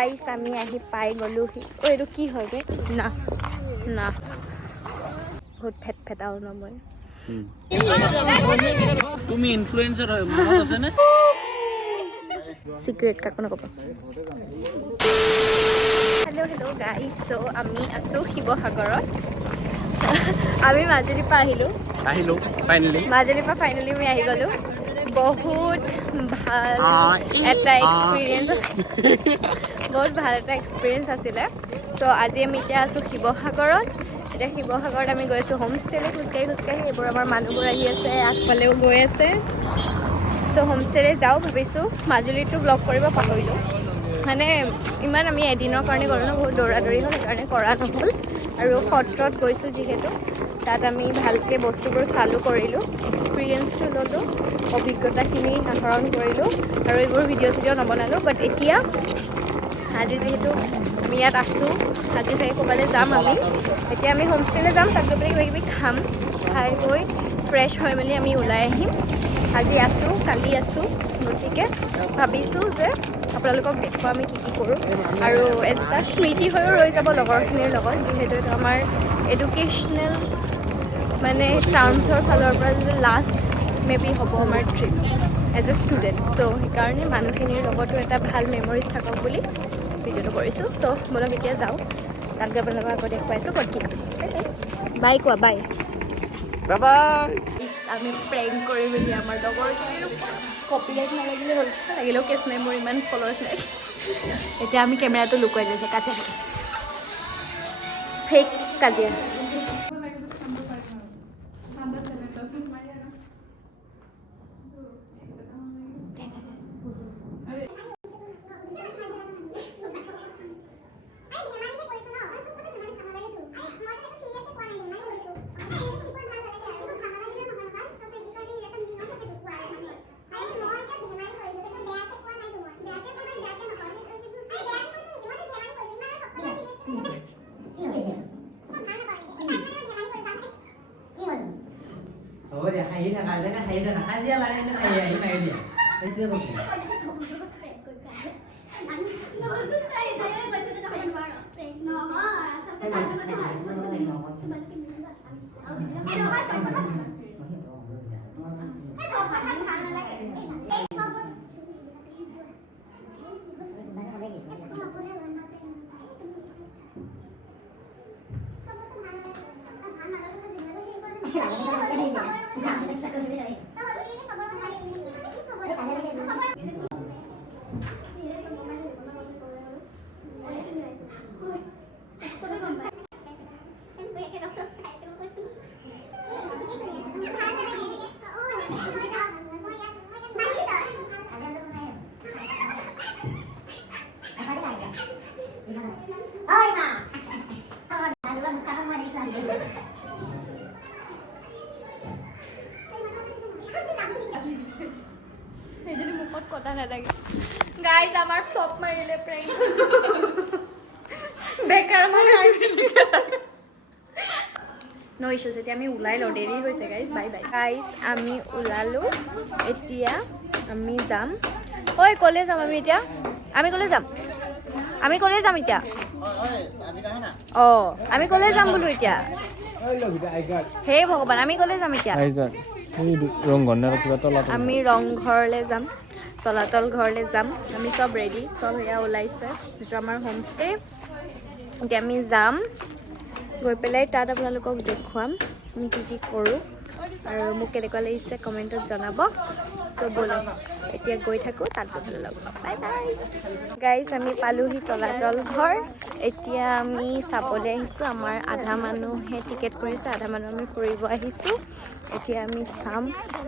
গাইছ আমি আহি পাই গ'লোহি। এইটো কি হয় গে? না না বহুত ফেটাও ন মই। তুমি ইনফ্লুয়েন্সার হয় মনত আছে নে? সিক্রেট কাকো নকবা। হেল্ল' গাইছ, চ' আমি আছোঁ শিৱসাগৰত। আমি মাজুলীৰ পৰা আহিলোঁ মাজুলীৰ পৰা ফাইনেলি আমি আহি গ'লোঁ। বহুত ভাল এটা এক্সপিৰিয়েঞ্চ আছিলে। চ' আজি আমি এতিয়া আছোঁ শিৱসাগৰত। এতিয়া শিৱসাগৰত আমি গৈ আছোঁ হোমষ্টেলৈ খোজকাঢ়ি। এইবোৰ আমাৰ মানুহবোৰ আহি আছে, আগফালেও গৈ আছে। চ' হোমষ্টেলৈ যাওঁ ভাবিছোঁ। মাজুলীটো ব্লগ কৰিব পাহৰিলোঁ, মানে ইমান আমি এদিনৰ কাৰণে গ'লোঁ ন, বহুত দৌৰা-দৌৰি হ'ল, সেইকাৰণে কৰা নহ'ল। আৰু সত্ৰত গৈছোঁ যিহেতু, তাত আমি ভালকৈ বস্তুবোৰ চালোঁ কৰিলোঁ, এক্সপিৰিয়েঞ্চটো ল'লোঁ, অভিজ্ঞতাখিনি আহৰণ কৰিলোঁ। আৰু এইবোৰ ভিডিঅ' নবনালোঁ। বাট এতিয়া আজি যিহেতু আমি ইয়াত আছোঁ, আজি চাগে ক'ৰবালৈ যাম আমি। এতিয়া আমি হোমষ্টেলৈ যাম, তাত গৈ পেলাই কিবাকিবি খাম, খাই বৈ ফ্ৰেছ হৈ মেলি আমি ওলাই আহিম। আজি আছোঁ, কালি আছোঁ, গতিকে ভাবিছোঁ যে আপোনালোকক দেখুৱাম আমি কি কৰোঁ। আৰু এটা স্মৃতি হৈও ৰৈ যাব লগৰখিনিৰ লগত, যিহেতু এইটো আমাৰ এডুকেশ্যনেল মানে টাৰ্মছৰ ফালৰ পৰা যিটো লাষ্ট মেবি হ'ব আমাৰ ট্ৰিপ এজ এ ষ্টুডেণ্ট। চ' সেইকাৰণে মানুহখিনিৰ লগতো এটা ভাল মেমৰিজ থাকক বুলি ভিডিঅ'টো কৰিছোঁ। চ' বলক এতিয়া যাওঁ, তাত গৈ আপোনালোকক আকৌ দেখুৱাইছোঁ ক'ত কি বাই কোৱা বাই। আমি প্ৰেংক কৰি মেলি আমাৰ লগৰখিনিৰ কপিৰাইট নালাগিলে হ'ল, লাগিলেও কেছ নাই, মোৰ ইমান ফলোৱাৰ্ছ নাই। এতিয়া আমি কেমেৰাটো লুকুৱাই দিছোঁ, কাজিয়া ফেক কাজিয়া। সেইজনী মুখত কটা নালাগে। গাইজ আমাৰ ফ্লপ মাৰিলে প্ৰেংক। বেকাৰ আমাৰ ন ইছ্যুজ। এতিয়া আমি ওলাই লওঁ, দেৰি হৈছে গাইজ, বাই বাই। গাইজ আমি ওলালোঁ, এতিয়া আমি যাম। ঐ ক'লৈ যাম আমি এতিয়া? আমি ক'লৈ যাম এতিয়া? অঁ আমি ক'লৈ যাম বোলো এতিয়া? হে ভগৱান, আমি ক'লৈ যাম এতিয়া? আমি ৰংঘৰলৈ যাম, তলাতল ঘৰলৈ যাম। আমি চব ৰেডি, চব সেয়া ওলাইছে, সেইটো আমাৰ হোমষ্টে। এতিয়া আমি যাম, গৈ পেলাই তাত আপোনালোকক দেখুৱাম আমি কি কৰোঁ, আৰু মোক কেনেকুৱা লাগিছে কমেণ্টত জনাব। চ' ব'লক এতিয়া গৈ থাকোঁ, তাত গৈ পেলাই লগ পাম। বাই বাই গাইজ, আমি পালোহি তলাতল ঘৰ। এতিয়া আমি চাবলৈ আহিছোঁ, আমাৰ আধা মানুহে টিকেট কৰিছে, আধা মানুহ আমি ফুৰিব আহিছোঁ। এতিয়া আমি চাম,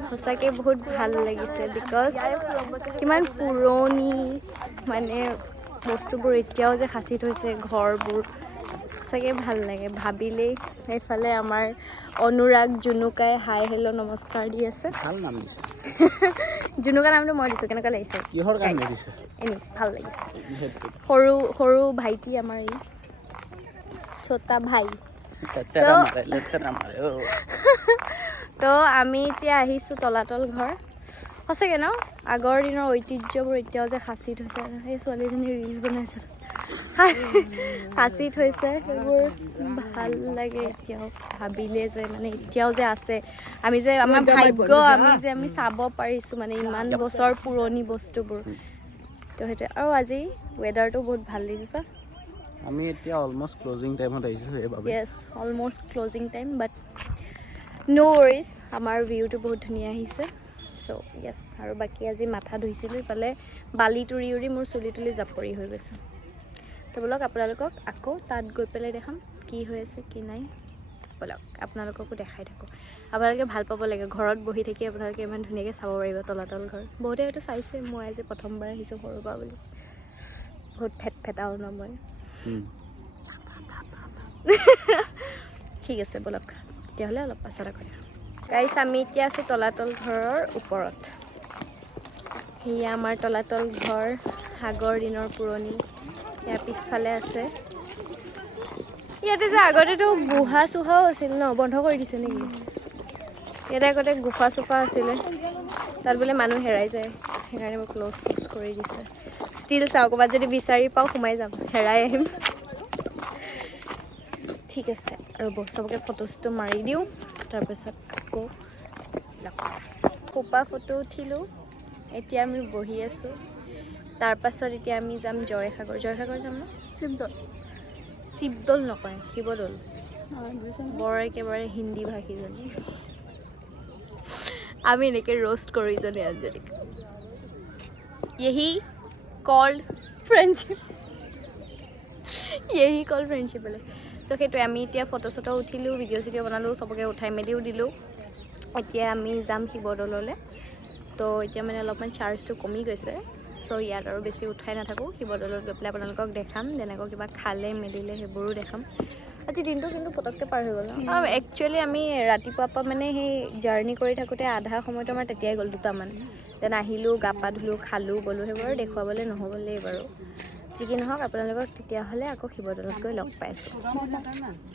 সঁচাকৈ বহুত ভাল লাগিছে, বিকজ কিমান পুৰণি মানে বস্তুবোৰ এতিয়াও যে সাঁচি থৈছে, ঘৰবোৰ সঁচাকৈ ভাল লাগে ভাবিলেই। সেইফালে আমাৰ অনুৰাগ জুনুকাই হাই হেল্ল' নমস্কাৰ দি আছে। ভাল নাম দিছে। জুনুকা নামটো মই দিছোঁ, কেনেকুৱা লাগিছে? কিহৰ কাৰণে দিছে? এনেই ভাল লাগিছে। সৰু ভাইটি আমাৰ, ই ছোটা ভাই। তো আমি এতিয়া আহিছোঁ তলাতল ঘৰ। সঁচাকৈ ন, আগৰ দিনৰ ঐতিহ্যবোৰ এতিয়াও যে সাঁচি থৈছে। সেই ছোৱালীজনী ৰিলচ বনাইছে, সাঁচি থৈছে সেইবোৰ ভাল লাগে এতিয়াও ভাবিলে যে মানে এতিয়াও যে আছে আমি যে আমাৰ ভাগ্য আমি চাব পাৰিছোঁ মানে ইমান বছৰ পুৰণি বস্তুবোৰ তো সেইটোৱে আৰু আজি ৱেডাৰটো বহুত ভাল লাগিছে আমি এতিয়া অলমষ্ট ক্লোজিং টাইমত আহিছোঁ সেইবাবে য়েছ অলমষ্ট ক্লোজিং টাইম বাট ন' ৱৰিজ আমাৰ ভিউটো বহুত ধুনীয়া আহিছে চ' য়েছ আৰু বাকী আজি মাথা ধুইছিলোঁ ইফালে বালি তুৰি উৰি মোৰ চুলি তুলি জাপৰি হৈ গৈছে তো ব'লক আপোনালোকক আকৌ তাত গৈ পেলাই দেখাম কি হৈ আছে কি নাই ব'লক আপোনালোককো দেখাই থাকোঁ আপোনালোকে ভাল পাব লাগে ঘৰত বহি থাকি আপোনালোকে ইমান ধুনীয়াকৈ চাব পাৰিব তলাতল ঘৰ বহুতে হয়তো চাইছে মই আজি প্ৰথমবাৰ আহিছোঁ সৰুৰ পৰা বুলি বহুত ফেটাও ন মই ঠিক আছে ব'লক তেতিয়াহ'লে অলপ পাছত আকৌ দেখাম গাইছ আমি এতিয়া আছোঁ তলাতল ঘৰৰ ওপৰত সেয়া আমাৰ তলাতল ঘৰ আগৰ দিনৰ পুৰণি ইয়াৰ পিছফালে আছে ইয়াতে যে আগতেতো গুহা চুহাও আছিল ন বন্ধ কৰি দিছে নেকি ইয়াতে আগতে গুফা চুফা আছিলে তাত বোলে মানুহ হেৰাই যায় সেইকাৰণে মোক ক্ল'জ কৰি দিছে ষ্টিল চাওঁ ক'ৰবাত যদি বিচাৰি পাওঁ সোমাই যাম হেৰাই আহিম ঠিক আছে আৰু চবকে ফটোজটো মাৰি দিওঁ তাৰপিছত আকৌ খোপা ফটো উঠিলোঁ এতিয়া আমি বহি আছোঁ তাৰপাছত এতিয়া আমি যাম জয়সাগৰ যাম ন শিৱদৌল নকয় শিৱদৌল বৰ একেবাৰে হিন্দী ভাষীজনী আমি এনেকৈ ৰ'ষ্ট কৰোঁ ইজনে আনজনীক यही कॉल्ड फ्रेंडशिप বোলে চ' সেইটোৱে আমি এতিয়া ফটো চটো উঠিলোঁ ভিডিঅ' চিডিঅ' বনালোঁ চবকে উঠাই মেলিও দিলোঁ এতিয়া আমি যাম শিৱদৌললৈ তো এতিয়া মানে অলপমান চাৰ্জটো কমি গৈছে চ' ইয়াত আৰু বেছি উঠাই নাথাকোঁ শিৱদৌলত গৈ পেলাই আপোনালোকক দেখাম যেনেকৈ কিবা খালে মেলিলে সেইবোৰো দেখাম আজি দিনটো কিন্তু পটককৈ পাৰ হৈ গ'ল আৰু একচুৱেলি আমি ৰাতিপুৱাৰ পৰা মানে সেই জাৰ্ণি কৰি থাকোঁতে আধা সময়টো আমাৰ তেতিয়াই গ'ল দুটামান দেন আহিলোঁ গা পা ধুলোঁ খালোঁ বলোঁ সেইবোৰ দেখুৱাবলৈ নহ'বলেই বাৰু যি কি নহওক আপোনালোকক তেতিয়াহ'লে আকৌ শিৱদৌলত গৈ লগ পাইছোঁ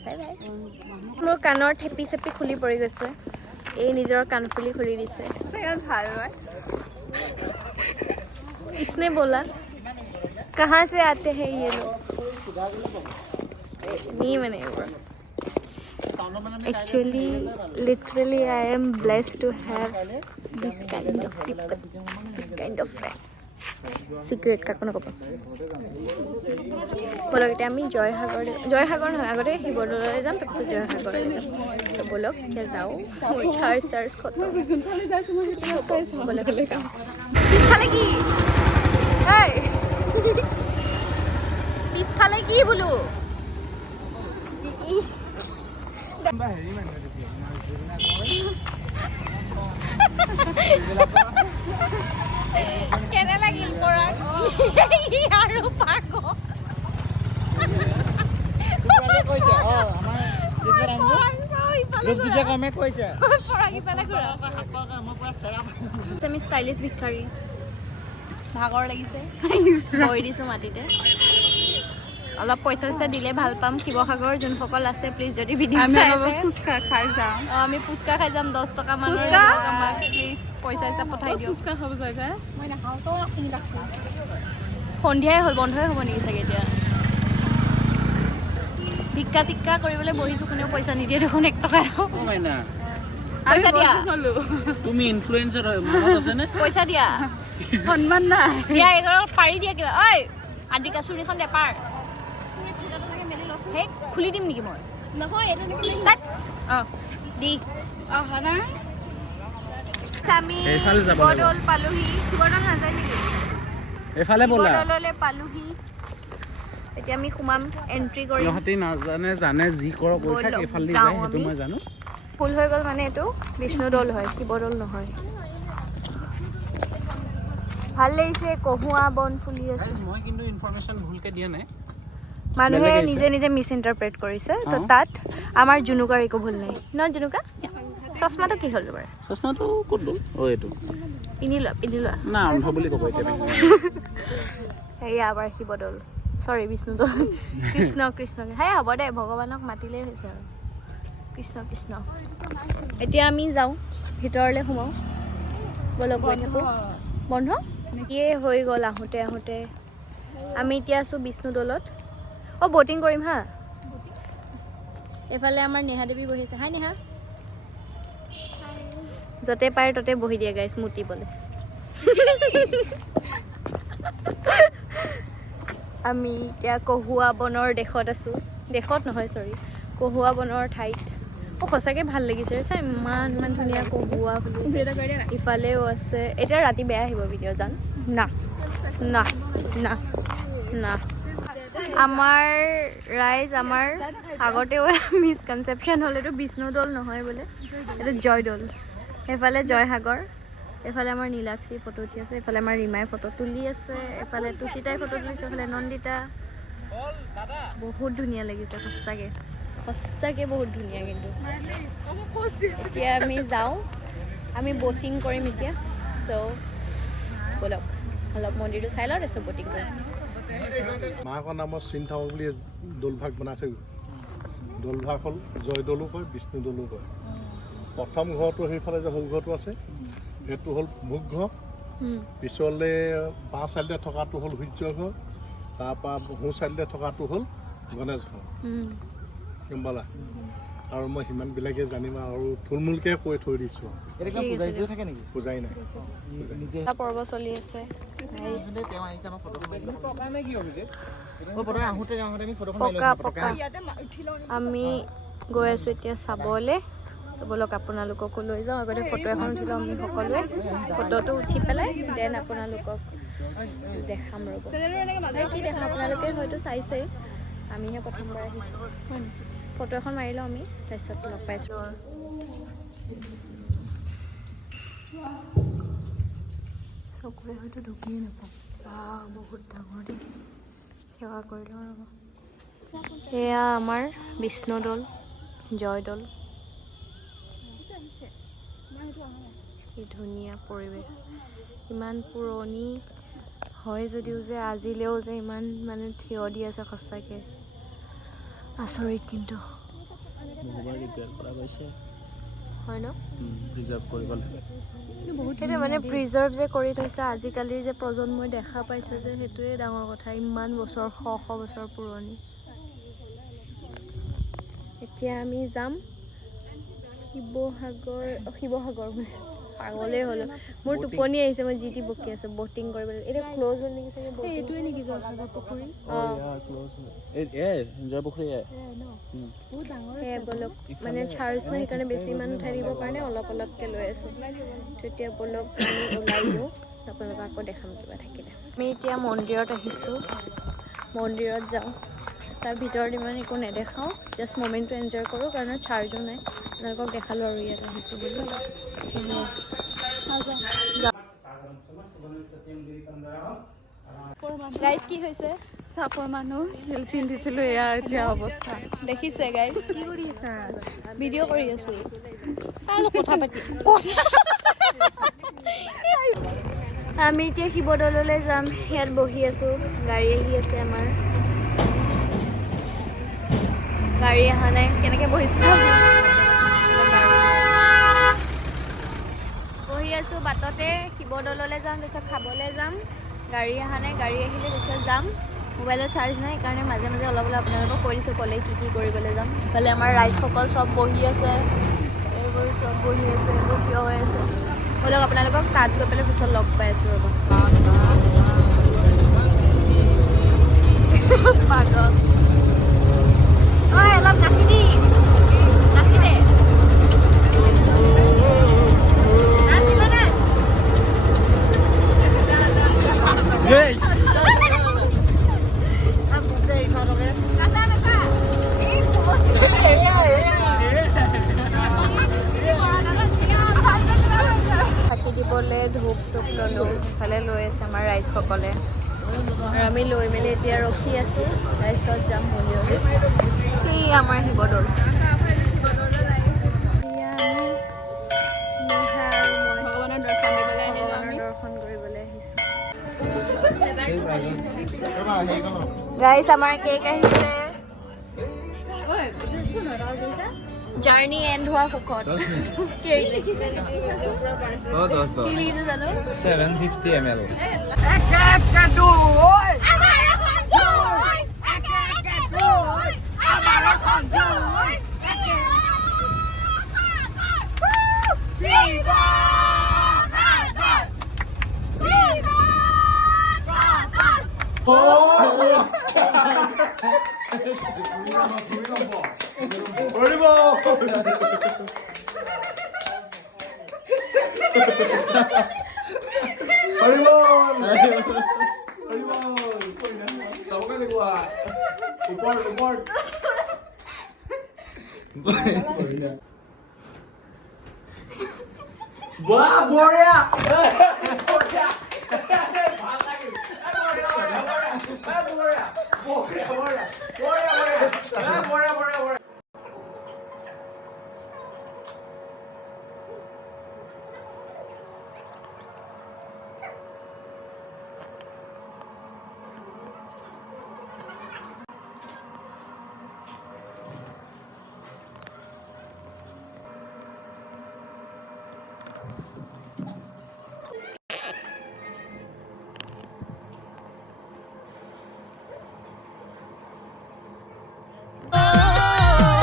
বাই বাই মোৰ কাণৰ থেপি চেপি খুলি পৰি গৈছে এই নিজৰ কাণফুলি খুলি দিছে ভাল হয় इसने बोला कहाँ से आते हैं ये लोग नहीं मैंने actually literally I am blessed to have this kind of people this kind of friends secret কাকো নক'ব ব'লক এতিয়া আমি জয়সাগৰ নহয় আগতে শিৱদৌললৈ যাম তাৰপিছত জয়সাগৰলৈ যাম চ' ব'লক এতিয়া যাওঁ মোৰ চাৰ্জ খতম ব'লক যাওঁ পিছফালে কি পিছফালে কি বোলো কেনে লাগিল পৰা আৰু পাক আমি ষ্টাইলিছ ভিক্ষাৰী ভাগৰ লাগিছে বহি দিছোঁ মাটিতে অলপ পইচা চইচা দিলে ভাল পাম শিৱসাগৰ যোনসকল আছে প্লিজ যদি ভিডিঅ' চাই আছে ফুচকা খাই যাম আমি ফুচকা খাই যাম 10 টকা মানৰ আমাক প্লিজ পইচা চইচা পঠাই দিয়ক ফুচকা খাব যায় মই নাখাওঁ তো কিনি লাগছে সন্ধিয়াই হ'ল বন্ধই হ'ব নেকি চাগে এতিয়া ভিক্ষা চিক্কা কৰিবলৈ বহিছোঁ কোনেও পইচা নিদিয়ে দেখোন 1 টকা পইচা দিয়া তুমি ইনফ্লুৱেঞ্চাৰ হয় মনত আছে নে পইচা দিয়া সন্মান নাই দিয়া এঘৰত পাৰি দিয়া কিবা ঐ আদি কাচুৰিখন বেপাৰ হে খুলি দিম নেকি মই নহয় এটা দি না আমি শিৱদৌল পালোহি শিৱদৌল নাযায় নেকি এফালে ব'লা শিৱদৌললৈ পালোহি এতিয়া আমি সোমাম এন্ট্ৰি কৰিম ইহঁতে নাজানে জানে যি কৰ কৈ থাক এফালে যায় সেইটো মই জানো ফুল হৈ গ'ল মানে এইটো বিষ্ণুদৌল হয় শিৱদৌল নহয় ভাল লাগিছে কহুৱা বন ফুলি আছে মই কিন্তু ইনফৰমেশ্যন ভুলকে দিয়া নাই মানুহে নিজে নিজে মিছ ইণ্টাৰপ্ৰেট কৰিছে তো তাত আমাৰ জুনুকাৰ একো ভুল নাই ন জুনুকা চশমাটো কি হ'ল তোমাৰ চশমাটো ক'লো এইটো পিন্ধি লোৱা না আৰম্ভ বুলি ক'ব এতিয়া সেয়া আমাৰ শিৱদৌল চৰি বিষ্ণুদৌল কৃষ্ণ হে হ'ব দে ভগৱানক মাতিলেই হৈছে আৰু কৃষ্ণ এতিয়া আমি যাওঁ ভিতৰলৈ সোমাওঁ ব'লক গৈ থাকোঁ বন্ধ ইয়ে হৈ গ'ল আহোঁতে আমি এতিয়া আছোঁ বিষ্ণুদৌলত অঁ ব'টিং কৰিম হা এইফালে আমাৰ নেহা দেৱী বহিছে হাই নেহা য'তে পাৰে ত'তে বহি দিয়ে গাইছ মুতিবলৈ আমি এতিয়া কহুৱা বনৰ দেশত আছোঁ দেশত নহয় চৰি কহুৱা বনৰ ঠাইত সঁচাকৈ ভাল লাগিছে চাই ইমান ইমান ধুনীয়া কহুৱা ফুলিছে ইফালেও আছে এতিয়া ৰাতি বেয়া আহিব ভিডিঅ' জান না না না না আমাৰ ৰাইজ আমাৰ আগতেও মিছকনচেপশ্যন হ'ল এইটো বিষ্ণুদৌল নহয় বোলে এইটো জয়দৌল এইফালে জয়সাগৰ এইফালে আমাৰ নীলাক্ষী ফটো উঠি আছে এইফালে আমাৰ ৰীমাই ফটো তুলি আছে এইফালে তুষিতাই ফটো তুলিছে এইফালে নন্দিতা বহুত ধুনীয়া লাগিছে সঁচাকৈ সঁচাকৈ বহুত ধুনীয়া কিন্তু এতিয়া আমি যাওঁ আমি ব'টিং কৰিম এতিয়া চ' ব'লক অলপ মন্দিৰটো চাই লওঁ তাৰপিছত ব'টিং কৰিম মাকৰ নামত চিন্তাও বুলি দৌলভাগ বনাই থৈ গ'ল দৌলভাগ হ'ল জয়দৌলো কয় বিষ্ণুদৌলো কয় প্ৰথম ঘৰটো সেইফালে যে সৰু ঘৰটো আছে সেইটো হ'ল মুখ ঘৰ পিছলৈ বাওঁ চাইডে থকাটো হ'ল সূৰ্য ঘৰ তাৰপৰা সোঁ চাইডে থকাটো হ'ল গণেশ ঘৰ গম পালা আৰু মই সিমানবিলাকে জানিম আৰু থুলমূলকৈ কৈ থৈ দিছোঁ পূজাই নাই পৰ্ব চলি আছে আমি গৈ আছোঁ এতিয়া চাবলৈ ব'লক আপোনালোককো লৈ যাওঁ আগতে ফটো এখন উঠি লওঁ আমি সকলোৱে ফটোটো উঠি পেলাই দেন আপোনালোকক দেখাম ৰ'ব কি দেখাম আপোনালোকে হয়তো চাইছেই আমিহে প্ৰথমবাৰ আহিছোঁ ফটো এখন মাৰি লওঁ আমি তাৰপিছত লগ পাইছোঁ চকুৰে হয়তো ঢুকিয়ে নাপাওঁ বহুত ডাঙৰ দেই সেৱা কৰি লওঁ ৰ'ব এয়া আমাৰ বিষ্ণুদৌল জয়দৌল কি ধুনীয়া পৰিৱেশ ইমান পুৰণি হয় যদিও যে আজিলেও যে ইমান মানে থিয় দি আছে সঁচাকৈ আচৰিত কিন্তু হয় ন সেইটো মানে প্ৰিজাৰ্ভ যে কৰি থৈছে আজিকালিৰ যে প্ৰজন্মই দেখা পাইছে যে সেইটোৱে ডাঙৰ কথা ইমান বছৰ শ বছৰ পুৰণি এতিয়া আমি যাম শিৱসাগৰ পাগলেই হ'ল মোৰ টোপনি আহিছে মই যি টি বকি আছোঁ ব'টিং কৰিবলৈ এতিয়া ক্ল'জ হ'ল নেকি চাগে এইটোৱে নেকি জয়সাগৰ পুখুৰী ব'লক মানে চাৰ্জ নাই সেইকাৰণে বেছি ইমান উঠাই দিব কাৰণে অলপ অলপকৈ লৈ আছোঁ তেতিয়া ব'লক আমি ওলাই দিওঁ আপোনালোকক আকৌ দেখাম কিবা থাকিলে আমি এতিয়া মন্দিৰত আহিছোঁ মন্দিৰত যাওঁ তাৰ ভিতৰত ইমান একো নেদেখাওঁ জাষ্ট মমেণ্টটো এনজয় কৰোঁ কাৰণ চাৰ্জো নাই আপোনালোকক দেখালোঁ আৰু ইয়াত আহিছোঁ বুলি গাইজ কি হৈছে চাপৰ মানুহ হিল পিন্ধিছিলোঁ এয়া এতিয়া অৱস্থা দেখিছে গাইজ কি কৰি আছা ভিডিঅ' কৰি আছোঁ কথা পাতি আমি এতিয়া শিৱদৌললৈ যাম ইয়াত বহি আছোঁ গাড়ী আহি আছে আমাৰ গাড়ী অহা নাই কেনেকৈ বহিছোঁ বহি আছোঁ বাটতে শিৱদৌললৈ যাম তাৰপিছত খাবলৈ যাম গাড়ী অহা নাই গাড়ী আহিলে তাৰপিছত যাম মোবাইলত চাৰ্জ নাই সেইকাৰণে মাজে মাজে অলপ অলপ আপোনালোকক কৈ দিছোঁ ক'লে কি কৰিবলৈ যাম ইফালে আমাৰ ৰাইজসকল চব বহি আছে এইবোৰ চব বহি আছে এইবোৰ থিয় হৈ আছে ব'লক আপোনালোকক তাত গৈ পেলাই পিছত লগ পাই আছোঁ ৰ'ব পাগল অলপ নাচি দি নাচি দে চাকি দিবলৈ ধূপ চুপ ল'লোঁ ইফালে লৈ আছে আমাৰ ৰাইজসকলে আৰু আমি লৈ মেলি এতিয়া ৰখি আছোঁ তাৰপিছত যাম মন্দিৰলৈ সেই আমাৰ শিৱদৌল ভগৱানৰ দৰ্শন কৰিবলৈ আহিছোঁ গাইছ আমাৰ কেক আহিছে জাৰ্ণি এণ্ড হোৱা সুখত কেক দেখিছে জানো 750 ml চবকে দেখুৱা ওপৰত ওপৰত বাহ বঢ়িয়া বঢ়িয়া ভাল লাগিল বঢ়িয়া বঢ়িয়া বঢ়িয়া বঢ়িয়া বঢ়িয়া বঢ়িয়া বঢ়িয়া